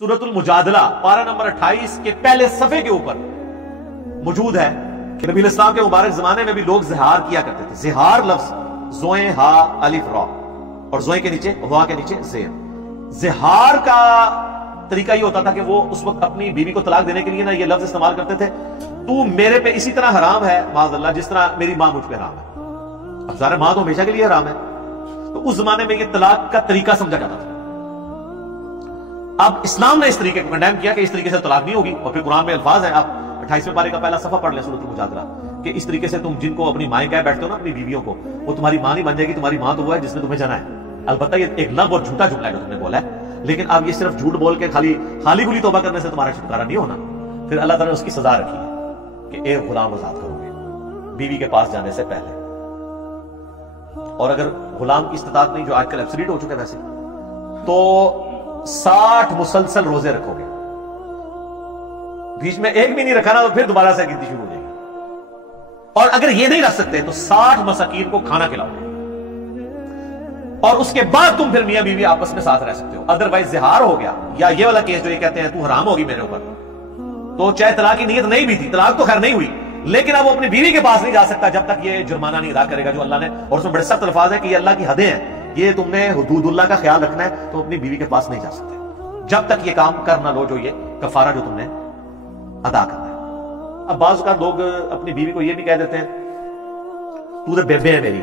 सूरत मुजादला पारा नंबर 28 के पहले सफे के ऊपर मौजूद है कि नबी इस्लाम के मुबारक जमाने में भी लोग ज़िहार किया करते थे। ज़िहार लफ्ज ज़ोए हा अलिफ रा और ज़ोए के नीचे वा के नीचे ज़ेर। ज़िहार का तरीका ये होता था कि वो उस वक्त अपनी बीवी को तलाक देने के लिए ना ये लफ्ज इस्तेमाल करते थे, तू मेरे पे इसी तरह हराम है माज़अल्लाह जिस तरह मेरी मां मुझ पे हराम है। अब ज़ाहिर मां तो हमेशा के लिए हराम है, तो उस जमाने में ये तलाक का तरीका समझा जाता था। अब इस्लाम ने इस तरीके को कंडेम किया कि इस तरीके से तलाक नहीं होगी, और फिर कुरान में अल्फाज है, आप 28वें पारे का पहला सफा पढ़ लें सूरत मुजादला, कि इस तरीके से तुम जिनको अपनी माएं कह बैठते हो ना अपनी बीवियों को, वो तुम्हारी मां नहीं बन जाएगी, तुम्हारी मां तो वो है जिसने तुम्हें जना है। अलबत्ता ये एक लग और झूठा जुमला है जो तुमने बोला है, लेकिन अब ये सिर्फ झूठ बोल के खाली गुली तौबा करने से तुम्हारा छुटकारा नहीं होना। फिर अल्लाह ताला ने उसकी सजा रखी है कि एक गुलाम आजाद करोगे बीवी के पास जाने से पहले, और अगर गुलाम की इस्तिताअत नहीं, जो आजकल एब्सोल्यूट हो चुका है वैसे, तो 60 मुसलसल रोजे रखोगे, बीच में एक भी नहीं रखा ना तो फिर दोबारा से गिनती शुरू हो जाएगी। और अगर ये नहीं रख सकते तो 60 मसाकीन को खाना खिलाओगे, और उसके बाद तुम फिर मियां बीवी आपस में साथ रह सकते हो। अदरवाइज ज़िहार हो गया, या ये वाला केस जो ये कहते हैं तू हराम होगी मेरे ऊपर, तो चाहे तलाक की नीयत नहीं भी थी, तलाक तो खैर नहीं हुई, लेकिन अब वो अपनी बीवी के पास नहीं जा सकता जब तक ये जुर्माना नहीं अदा करेगा जो अल्लाह ने, और उसमें बड़े सख्त अल्फाज है कि ये अल्लाह की हदें हैं, ये तुमने हुदूदुल्लाह का ख्याल रखना है, तो अपनी बीवी के पास नहीं जा सकते जब तक ये काम कर ना लो जो ये कफारा जो तुमने अदा करना है। अब बाज़ औक़ात लोग अपनी बीवी को ये भी कह देते हैं तू तो बेबे है, मेरी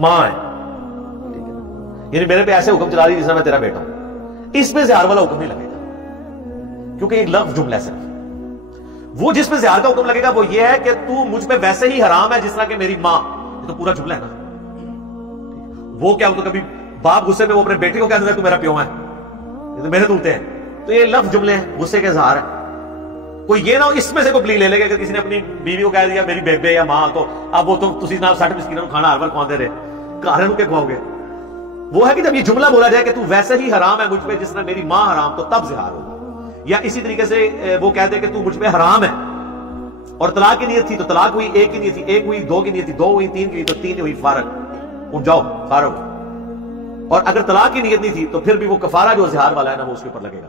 मां है, यानी मेरे पे ऐसे हुक्म चला रही जैसे मैं तेरा बेटा हूं। इसमें ज़िहार वाला हुक्म नहीं लगेगा, क्योंकि एक लफ्ज़ जुमला है सिर्फ। वो जिसमें ज़िहार का हुक्म लगेगा वो ये है कि तू मुझ पे वैसे ही हराम है जिस तरह कि मेरी मां। ये तो पूरा जुमला है ना। वो क्या, तो कभी बाप गुस्से में वो अपने बेटे को कहता है तू मेरा प्यो है, ये तो मेरे दूते हैं, तो ये लफ्ज जुमले हैं, गुस्से के इज़हार है। कोई ये ना हो इसमें से कोई प्ली ले लेगा कि किसी ने अपनी बीवी को कह दिया मेरी बेबे या मां, तो अब वो तो तुसी ना 60 मिस्किनों को खाना हर बार खवाते रहे, घर रुके खवाओगे। वो है कि जब ये जुमला बोला जाए कि तू वैसे ही हराम है मुझ पे जिस तरह मेरी मां हराम, तो तब ज़िहार होगा। या इसी तरीके से वो कहते कि तू मुझ पे हराम है, और तलाक की नियत थी तो तलाक हुई, एक की नियत थी एक हुई, दो की नियत थी दो हुई, तीन की तो तीन हुई, फारग उठ जाओ फारग। और अगर तलाक की नियत नहीं थी तो फिर भी वो कफारा जो ज़िहार वाला है ना वो उसके ऊपर लगेगा।